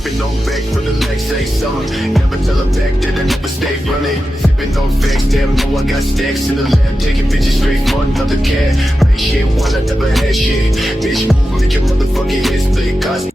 Sipping on back for the legs, say something. Never tell her back that I never stay running. Sipping on facts, damn, know I got stacks in the lab. Taking bitches straight for another cat. Make shit, one I never had shit. Bitch, move, make your motherfucking head split. Cost